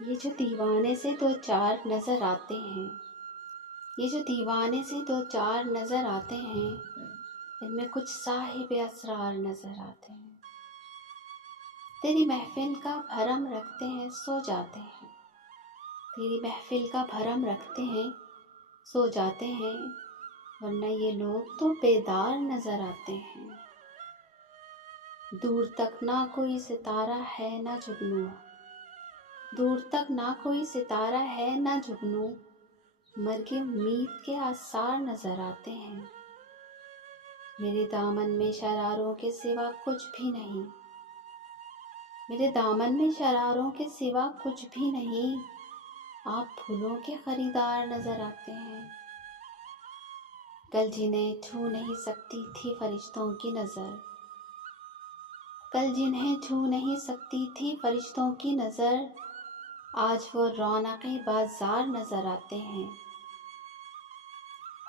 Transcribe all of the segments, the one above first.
یہ جو دیوانے سے دو چار نظر آتے ہیں، یہ جو دیوانے سے دو چار نظر آتے ہیں، ان میں کچھ صاحب اسرار نظر آتے ہیں۔ تیری محفل کا بھرم رکھتے ہیں سو جاتے ہیں، تیری محفل کا بھرم رکھتے ہیں سو جاتے ہیں، ورنہ یہ لوگ تو بیدار نظر آتے ہیں۔ دور تک نہ کوئی ستارہ ہے نہ جگنو، دور تک نہ کوئی ستارہ ہے نہ جگنو، مرگ امید کے آثار نظر آتے ہیں۔ میرے دامن میں شراروں کے سوا کچھ بھی نہیں، میرے دامن میں شراروں کے سوا کچھ بھی نہیں، آپ پھولوں کے خریدار نظر آتے ہیں۔ کل جنہیں چھو نہیں سکتی تھی فرشتوں کی نظر، کل جنہیں چھو نہیں سکتی تھی فرشتوں کی نظر، آج وہ رونق بازار نظر آتے ہیں۔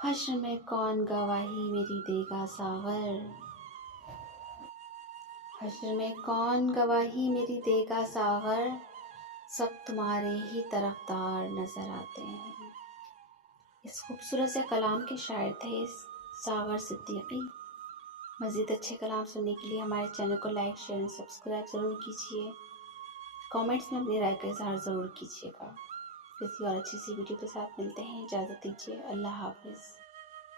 حشر میں کون گواہی میری دے گا ساغر، حشر میں کون گواہی میری دے گا ساغر، سب تمہارے ہی طرفدار نظر آتے ہیں۔ اس خوبصورت سے کلام کے شاعر تھے ساغر صدیقی۔ مزید اچھے کلام سننے کے لیے ہمارے چینل کو لائک، شیئر اور سبسکرائب ضرور کیجیے۔ کامنٹس میں اپنی رائے کا اظہار ضرور کیجیے گا۔ کسی اور اچھی سی ویڈیو کے ساتھ ملتے ہیں، اجازت دیجیے، اللہ حافظ۔